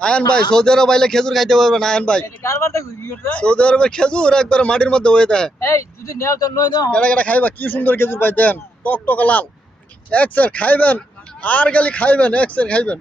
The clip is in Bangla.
আয়ন ভাই সৌদি আরব আইলে খেজুর খাইতে পারবে না আয়ন ভাই সৌদি আরবের খেজুর একবার মাটির মধ্যে হয়ে যায় কেডা কেডা খাইবা কি সুন্দর খেজুর পাইতেন টক টক লাল এক সের খাইবেন আর খালি খাইবেন এক সের খাইবেন